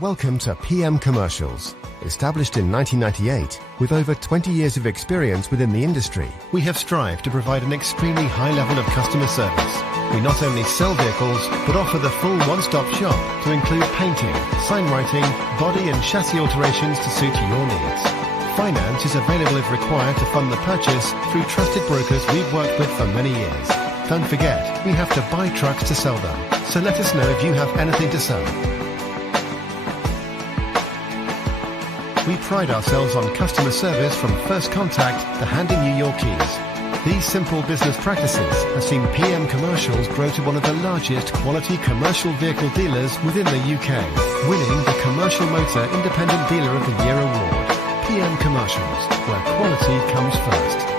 Welcome to PM Commercials. Established in 1998, with over 20 years of experience within the industry, we have strived to provide an extremely high level of customer service. We not only sell vehicles, but offer the full one-stop shop to include painting, sign writing, body and chassis alterations to suit your needs. Finance is available if required to fund the purchase through trusted brokers we've worked with for many years. Don't forget, we have to buy trucks to sell them, so let us know if you have anything to sell. We pride ourselves on customer service from first contact to handing you your keys. These simple business practices have seen PM Commercials grow to one of the largest quality commercial vehicle dealers within the UK, winning the Commercial Motor Independent Dealer of the Year award. PM Commercials, where quality comes first.